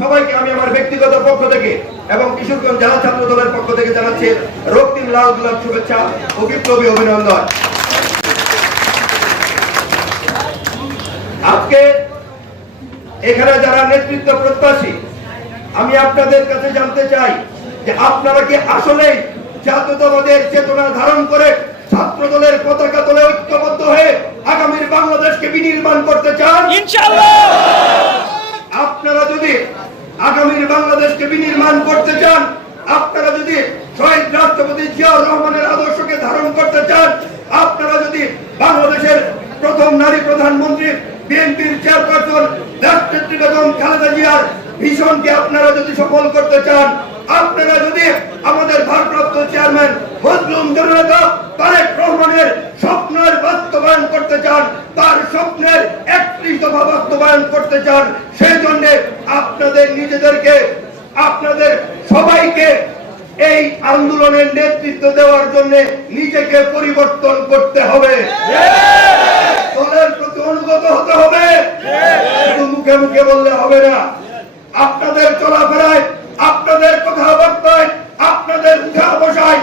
সবাইকে আমি আমার ব্যক্তিগত পক্ষ থেকে এবং কিশোরগঞ্জ জেলা ছাত্র দলের পক্ষ থেকে জানাচ্ছি রক্তিম লাল গোলাপ শুভেচ্ছা ও বিপ্লবী অভিনন্দন। আজকে এখানে যারা নেতৃত্ব প্রত্যাশী, আমি আপনাদের কাছে জানতে চাই যে আপনারা কি আসলেই জাতীয়তাবাদের চেতনা ধারণ করে ছাত্র দলের পতাকা তোলে ঐক্যবদ্ধ হয়ে আগামীর বাংলাদেশকে বিনির্মাণ করতে চান? ইনশাআল্লাহ আপনারা যদি আগামীর বাংলাদেশকে বিনির্মাণ করতে চান আপনারা যদি শহীদ রাষ্ট্রপতি জিয়াউর রহমানের আদর্শকে ধারণ করতে চান আপনারা যদি বাংলাদেশের প্রথম নারী প্রধানমন্ত্রী বিএনপির চেয়ারপারসন রাষ্ট্রনেত্রী বেগম খালেদা ভীষণকে আপনারা যদি সফল করতে চান, আপনারা যদি আমাদের ভারপ্রাপ্ত চেয়ারম্যান মজলুম জননেতা তারেক রহমানের স্বপ্নের বাস্তবায়ন করতে চান, তার স্বপ্নের একত্রিশ দফা বাস্তবায়ন করতে চান সেই জন্য আপনাদের নিজেদেরকে, আপনাদের সবাইকে এই আন্দোলনের নেতৃত্ব দেওয়ার জন্য নিজেকে পরিবর্তন করতে হবে। দলের প্রতি অনুগত হতে হবে। শুধু মুখে মুখে বললে হবে না আপনাদের চলাফেরায় আপনাদের কথাবার্তায় আপনাদের উঠা বসায়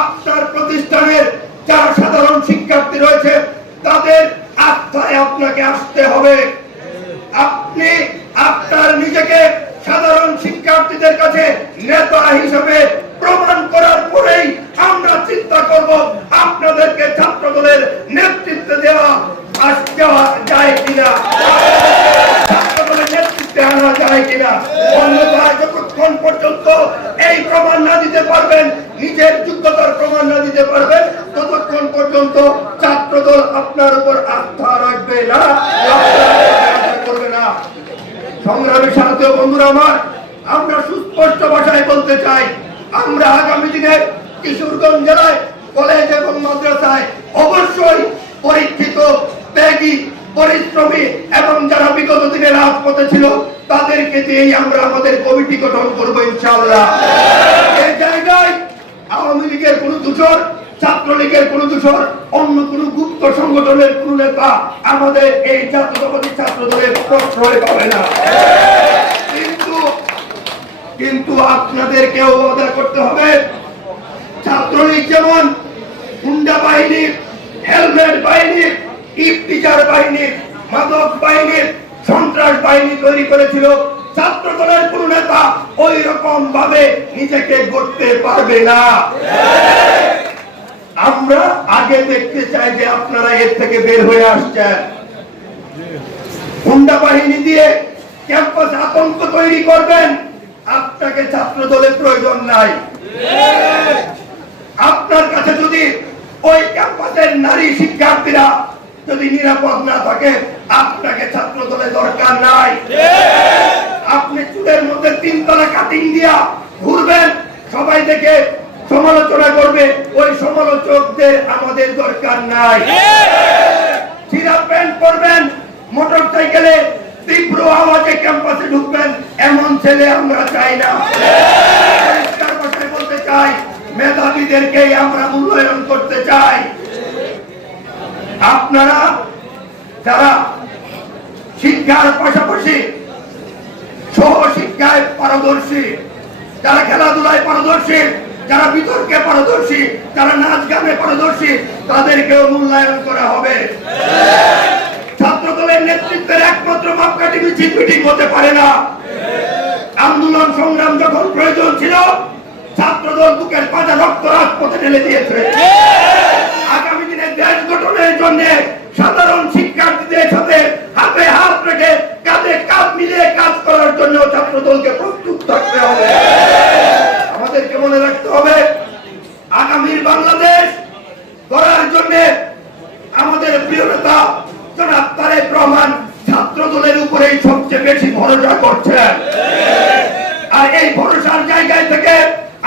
আপনার প্রতিষ্ঠানের যারা সাধারণ শিক্ষার্থী রয়েছে তাদের আস্থায় আপনাকে আসতে হবে। আপনি আপনার নিজেকে সাধারণ শিক্ষার্থীদের কাছে নেতা হিসেবে প্রমাণ করার পরেই আমরা চিন্তা করব, আপনাদেরকে ছাত্র দলের নেতৃত্ব দেওয়া আস দেওয়া যায় কিনা? পর্যন্ত এই প্রমাণ না দিতে পারবেন, নিজের যোগ্যতার প্রমাণ না দিতে পারবেন পর্যন্ত ছাত্র দল আপনার উপর আস্থা রাখবে না সংগ্রামী সাথী বন্ধুরা আমার, আমরা সুস্পষ্ট ভাষায় বলতে চাই, আমরা আগামী দিনে কিশোরগঞ্জ জেলায়, কলেজ এবং মাদ্রাসায় অবশ্যই পরীক্ষিত, ত্যাগী, পরিশ্রমী এবং যারা বিগত দিনে রাজপথে ছিল, তাদেরকে দিয়েই আমরা আমাদের কমিটি গঠন করব জায়গায় আওয়ামী লীগের কোন দূষণ ছাত্রলীগের কোন দূষণ, অন্য কোন গুপ্ত সংগঠনের কোন নেতা আমাদের এই জাতীয়তাবাদী ছাত্র দলের প্রশ্রয় পাবে না। কিন্তু কিন্তু আপনাদেরকেও ওয়াদা করতে হবে, ছাত্রলীগ যেমন হেলমেট ইফতিজার মাদক সন্ত্রাস বাহিনী তৈরি করেছিল ছাত্র দলের কোন নেতা ওই রকম ভাবে নিজেকে গড়তে পারবে না। আমরা আগে দেখতে চাই যে আপনারা এর থেকে বের হয়ে আসছেন। হুন্ডা বাহিনী দিয়ে ক্যাম্পাস আতঙ্ক তৈরি করবেন, আপনাকে ছাত্র দলের প্রয়োজন নাই। আপনার কাছে যদি ওই ক্যাম্পাসের নারী শিক্ষার্থীরা যদি নিরাপদ না থাকে, আপনাকে ছাত্র দলের দরকার নাই। আপনি চুলের মধ্যে তিনতলা কাটিং দিয়া ঘুরবেন, সবাই দেখে সমালোচনা করবে, ওই সমালোচকদের আমাদের দরকার নাই। মোটর সাইকেলে তীব্র আওয়াজে ক্যাম্পাসে ঢুকবেন, এমন ছেলে আমরা চাই না। বলতে চাই আমরা মূল্যায়ন করতে চাই। আপনারা যারা শিক্ষার পাশাপাশি সহ শিক্ষায় পারদর্শী, যারা খেলাধুলায় পারদর্শী যারা বিতর্কে পারদর্শী, যারা নাচ গানে পারদর্শী, তাদেরকেও মূল্যায়ন করা হবে। ছাত্র দলের নেতৃত্বের একমাত্র মাপকাঠি মিছিল মিটিং হতে পারে না। আন্দোলন সংগ্রাম যখন প্রয়োজন ছিল ছাত্র দল বুকের রক্ত রাজপথে ঢেলে দিয়েছে। আগামী দিনে দেশ গঠনের জন্য সাধারণ শিক্ষার্থীদের সাথে হাতে হাত রেখে কাঁধে কাঁধ মিলিয়ে কাজ করার জন্য ছাত্র দলকে প্রস্তুত থাকতে হবে। আমাদেরকে মনে রাখতে হবে, আগামীর বাংলাদেশ গড়ার জন্য আমাদের প্রিয় নেতা জনাব তারেক রহমান ছাত্র দলের উপরেই সবচেয়ে বেশি ভরসা করছেন আর এই ভরসার জায়গায় থেকে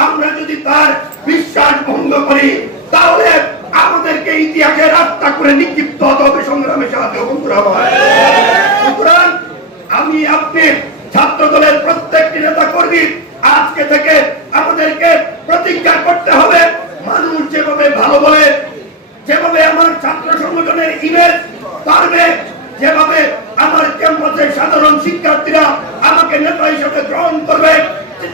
আমরা যদি তার বিশ্বাস ভঙ্গ করি, তাহলে আমাদেরকে ইতিহাসে রাস্তা করে নিক্ষিপ্ত হতে হবে সংগ্রামের সাথে বন্ধুরা সুতরাং আমি আপনি ছাত্র দলের প্রত্যেকটি নেতা কর্মী আজকে থেকে আমাদেরকে প্রতিজ্ঞা করতে হবে। মানুষ যেভাবে ভালো বলে, যেভাবে আমার ছাত্র সংগঠনের ইমেজ পারবে, যেভাবে আমার ক্যাম্পাসের সাধারণ শিক্ষার্থীরা আমাকে নেতা হিসেবে গ্রহণ করবে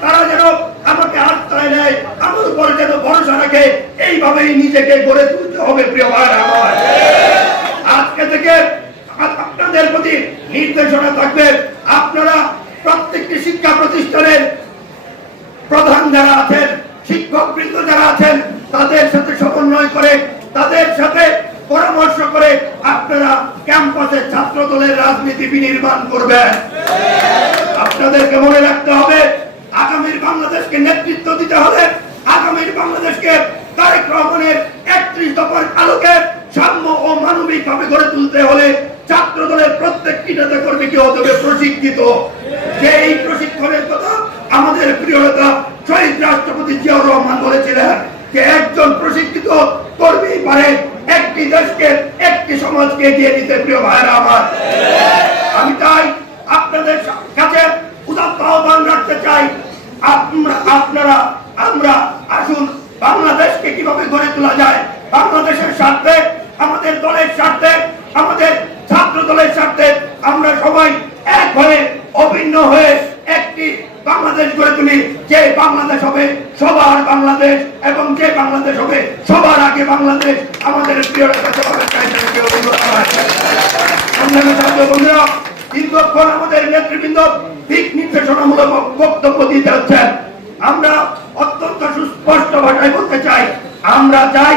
তারা যেন আমাকে আত্মায় নেয়, আমার উপর যেন ভরসা রাখে, এইভাবেই নিজেকে গড়ে তুলতে হবে, প্রিয় ভাইরা আমার। আজকে থেকে আপনাদের প্রতি নির্দেশনা থাকবে, আপনারা প্রত্যেকটি শিক্ষা প্রতিষ্ঠানের যারা আছেন, শিক্ষক বৃন্দ যারা আছেন, তাদের সাথে সমন্বয় করে, তাদের সাথে পরামর্শ করে আপনারা ক্যাম্পাসে ছাত্র দলের রাজনীতি বিনির্মাণ করবেন। আপনাদেরকে মনে রাখতে হবে, আগামীর বাংলাদেশকে নেতৃত্ব দিতে হবে। আগামীর বাংলাদেশকে তারেক রহমানের একত্রিশ দফার আলোকে সাম্য ও মানবিক ভাবে গড়ে তুলতে হলে ছাত্র দলের প্রত্যেকটি নেতা কর্মীকে হতে হবে প্রশিক্ষিত। এই প্রশিক্ষণের কথা আমাদের প্রিয় নেতা রাষ্ট্রপতি জিয়াউর রহমান বলেছিলেন যে একজন প্রশিক্ষিত কর্মী পারে একটি দেশকে, একটি সমাজকে এগিয়ে নিতে প্রিয় ভাইরা আমার। আমি তাই আপনাদের কাছে উদাত্ত আহ্বান রাখতে চাই আপনারা, আমরা আসুন বাংলাদেশকে কীভাবে গড়ে তোলা যায়, বাংলাদেশের স্বার্থে আমাদের দলের স্বার্থে আমাদের ছাত্র দলের স্বার্থে আমরা সবাই এক হয়ে অভিন্ন হয়ে একটি বাংলাদেশ গড়ে তুলি যে বাংলাদেশ হবে সবার বাংলাদেশ এবং যে বাংলাদেশ হবে, সবার আগে বাংলাদেশ আমাদের প্রিয় আমাদের নেতৃবৃন্দ দিক নির্দেশনামূলক বক্তব্য দিতে হচ্ছেন। আমরা অত্যন্ত সুস্পষ্ট ভাষায় বলতে চাই, আমরা চাই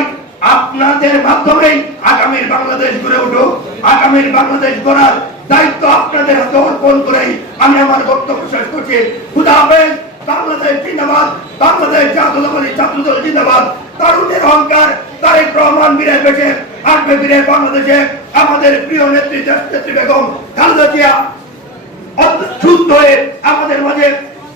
আপনাদের মাধ্যমেই আগামীর বাংলাদেশ গড়ে উঠুক। আগামীর বাংলাদেশ গড়ার দায়িত্ব আপনাদের হাতে অর্পণ করেই আমি আমার বক্তব্য শেষ করছি। খুদা হাফেজ বাংলাদেশ জিন্দাবাদ, বাংলাদেশ জাতীয়তাবাদী ছাত্রদল জিন্দাবাদ। তারুণের অহংকার, তারেক রহমান বীরের বেশে আসবে বীরের বাংলাদেশে। আমাদের প্রিয় নেত্রী নেত্রী বেগম খালেদা জিয়া অত- হয়ে আমাদের মাঝে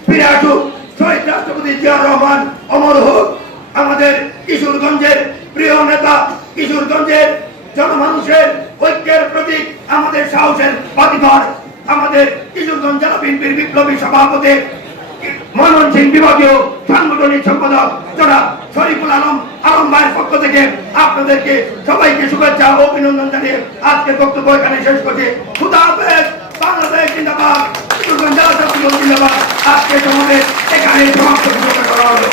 ফিরে আসুক। শহীদ রাষ্ট্রপতি জিয়াউর রহমান, অমর হোক। আমাদের কিশোরগঞ্জের প্রিয় নেতা, কিশোরগঞ্জের জনমানুষের ঐক্যের প্রতীক, আমাদের সাহসের বাতিঘর আমাদের কিশোরগঞ্জ জেলা বিএনপির বিপ্লবী সভাপতি ময়মনসিংহ বিভাগীয় সাংগঠনিক সম্পাদক যারা শরীফুল আলম আলম ভাইয়ের পক্ষ থেকে আপনাদেরকে সবাইকে শুভেচ্ছা ও অভিনন্দন জানিয়ে আজকে বক্তব্য এখানে শেষ করছি। বাংলাদেশ জিন্দাবাদ জিন্দাবাদ। আজকে সমাবেশ এখানে সমাপ্ত। করা হলো